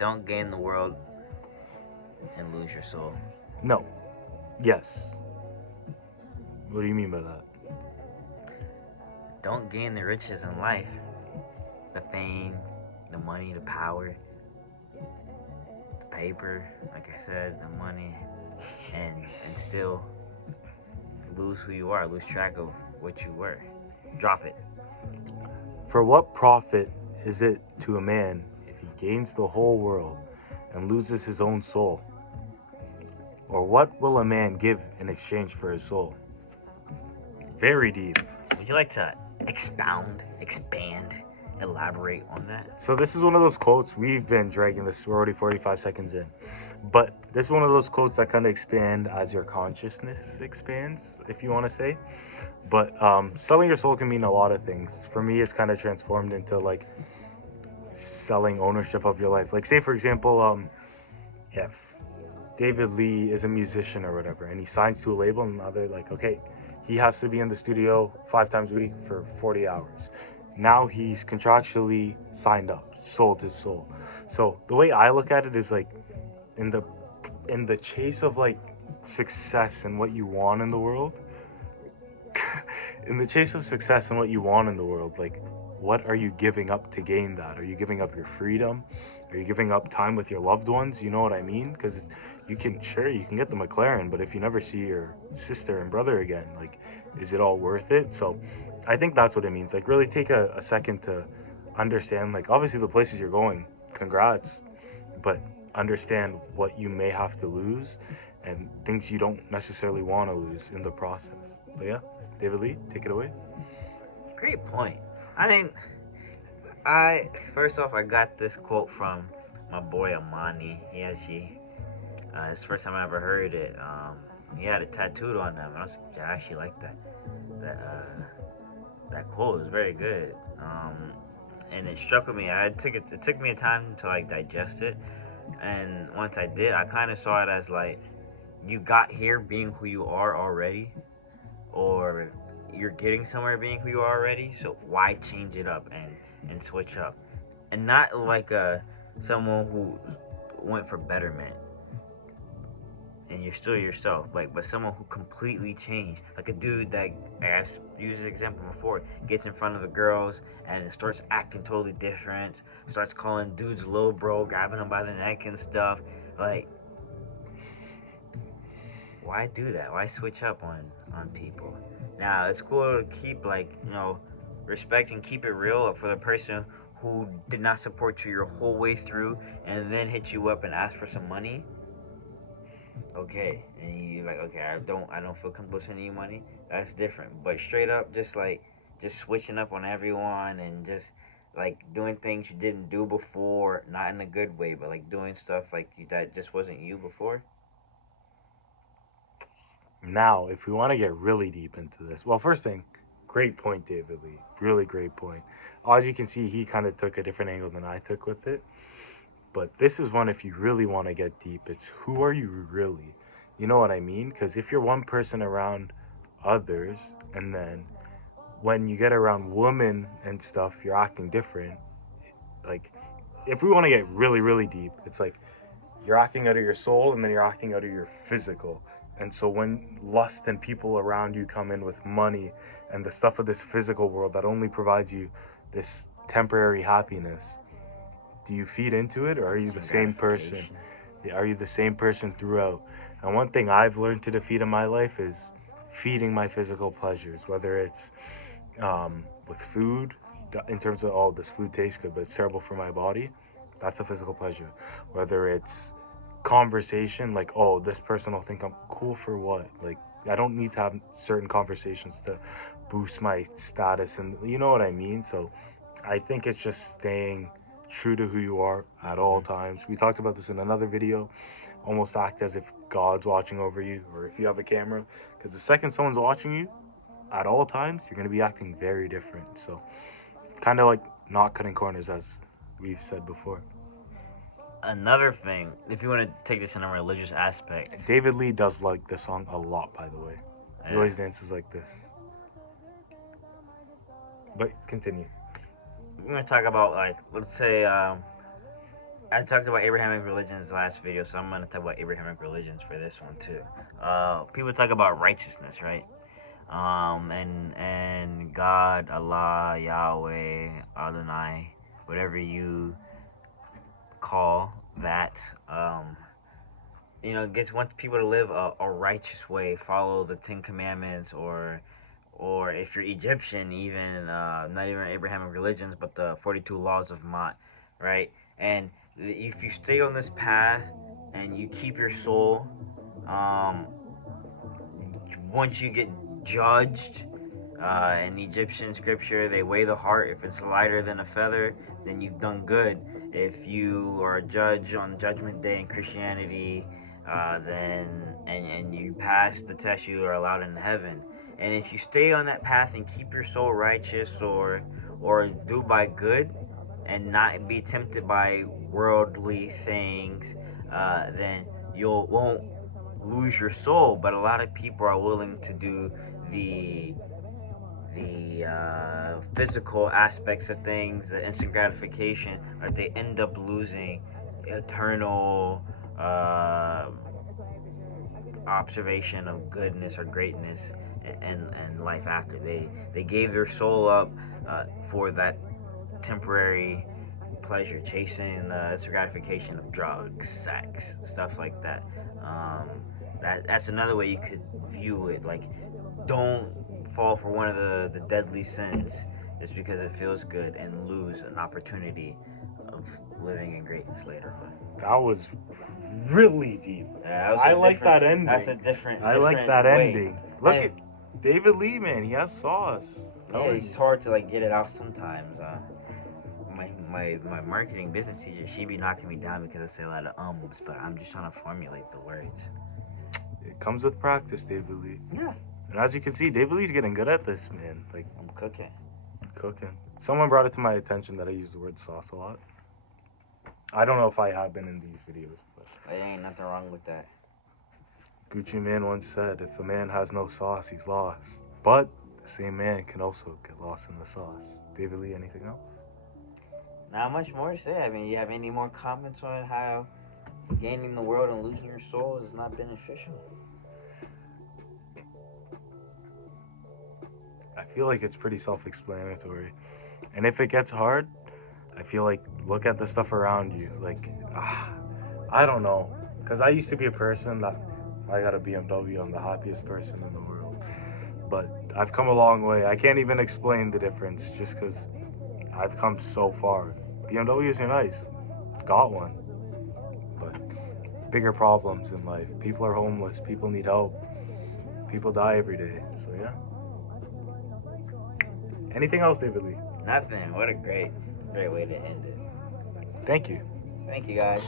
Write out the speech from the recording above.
Don't gain the world and lose your soul. No. Yes. What do you mean by that? Don't gain the riches in life, the fame, the money, the power, the paper, like I said, the money, and still lose who you are, lose track of what you were. Drop it. For what profit is it to a man if he gains the whole world and loses his own soul? Or what will a man give in exchange for his soul? Very deep. Would you like to expound, expand, elaborate on that? So this is one of those quotes. We've been dragging this. We're already 45 seconds in. But this is one of those quotes that kind of expand as your consciousness expands, if you want to say. But selling your soul can mean a lot of things. For me, it's kind of transformed into like selling ownership of your life. Like say for example, if David Lee is a musician or whatever, and he signs to a label, and now they're like, okay, he has to be in the studio 5 times a week for 40 hours. Now he's contractually signed up, sold his soul. So the way I look at it is like in the chase of like success and what you want in the world, in the chase of success and what you want in the world, like what are you giving up to gain that? Are you giving up your freedom? Are you giving up time with your loved ones? You know what I mean? Because you can, sure, you can get the McLaren, but if you never see your sister and brother again, like, is it all worth it? So I think that's what it means. Like, really take a second to understand, like, obviously the places you're going, congrats, but understand what you may have to lose and things you don't necessarily want to lose in the process. But yeah, David Lee, take it away. Great point. I mean, I first off, I got this quote from my boy Amani. It's the first time I ever heard it. He had it tattooed on him. I actually like that quote. It was very good. And it struck with me. It took me a time to like digest it, and once I did, I kind of saw it as like you got here being who you are already, or you're getting somewhere being who you are already. So why change it up and switch up, and not like someone who went for betterment and you're still yourself, like, but someone who completely changed, like a dude that I've used this example before, gets in front of the girls and starts acting totally different, starts calling dudes low bro, grabbing them by the neck and stuff. Like, why do that? Why switch up on people? Now it's cool to keep like respect and keep it real for the person who did not support you your whole way through and then hit you up and ask for some money. Okay, and you like, okay, I don't feel comfortable sending you money. That's different. But straight up, just switching up on everyone and just like doing things you didn't do before, not in a good way, but like doing stuff like that just wasn't you before. Now, if we want to get really deep into this, well, first thing, great point, David Lee. Really great point. As you can see, he kind of took a different angle than I took with it. But this is one, if you really want to get deep, it's who are you really? You know what I mean? Because if you're one person around others, and then when you get around women and stuff, you're acting different. Like, if we want to get really, really deep, it's like you're acting out of your soul and then you're acting out of your physical. And so when lust and people around you come in with money and the stuff of this physical world that only provides you this temporary happiness, do you feed into it or are you the Instant same person? gratification. Are you the same person throughout? And one thing I've learned to defeat in my life is feeding my physical pleasures, whether it's with food, in terms of, oh, this food tastes good, but it's terrible for my body. That's a physical pleasure. Whether it's conversation, like, oh, this person will think I'm cool for what? Like, I don't need to have certain conversations to boost my status, and you know what I mean? So I think it's just staying true to who you are at all Mm-hmm. times. We talked about this in another video. Almost act as if God's watching over you, or if you have a camera, because the second someone's watching you at all times, you're going to be acting very different. So kind of like not cutting corners, as we've said before. Another thing, if you want to take this in a religious aspect, David Lee does like this song a lot, by the way. He yeah, always dances like this. But continue. we're gonna talk about like let's say I talked about Abrahamic religions last video, so I'm gonna talk about Abrahamic religions for this one too. People talk about righteousness, right? And God, Allah, Yahweh, Adonai, whatever you call that, wants people to live a righteous way, follow the Ten Commandments, or if you're Egyptian, even not even Abrahamic religions, but the 42 laws of Ma'at, right? And if you stay on this path and you keep your soul, um, once you get judged, in Egyptian scripture, they weigh the heart. If it's lighter than a feather, then you've done good. If you are a judge on Judgment Day in Christianity, then and you pass the test, you are allowed in heaven. And if you stay on that path and keep your soul righteous, or do by good, and not be tempted by worldly things, then you won't lose your soul. But a lot of people are willing to do the physical aspects of things, the instant gratification, or they end up losing eternal uh, observation of goodness or greatness and life after. They gave their soul up for that temporary pleasure, chasing the instant gratification of drugs, sex, stuff like that. Um, that's another way you could view it. Like, don't fall for one of the deadly sins just because it feels good and lose an opportunity of living in greatness later on. That was really deep. Yeah, I like that ending. That's a different. I like that way. ending. Look And, at David Lee, man. He has sauce. yeah, it's hard to like get it out sometimes. My marketing business teacher, she be knocking me down because I say a lot of ums, but I'm just trying to formulate the words. It comes with practice, David Lee. Yeah. And as you can see, David Lee's getting good at this, man. Like, I'm cooking. Someone brought it to my attention that I use the word sauce a lot. I don't know if I have been in these videos, but There ain't nothing wrong with that. Gucci Mane once said, if a man has no sauce, he's lost. But the same man can also get lost in the sauce. David Lee, anything else? Not much more to say. I mean, you have any more comments on how gaining the world and losing your soul is not beneficial? I feel like it's pretty self-explanatory. And if it gets hard, I feel like look at the stuff around you. Like, I don't know. Because I used to be a person that if I got a BMW, I'm the happiest person in the world. But I've come a long way. I can't even explain the difference just because I've come so far. BMWs are nice. Got one. But bigger problems in life. People are homeless. People need help. People die every day. So yeah. Anything else, David Lee? Nothing. What a great way to end it. Thank you. Thank you, guys.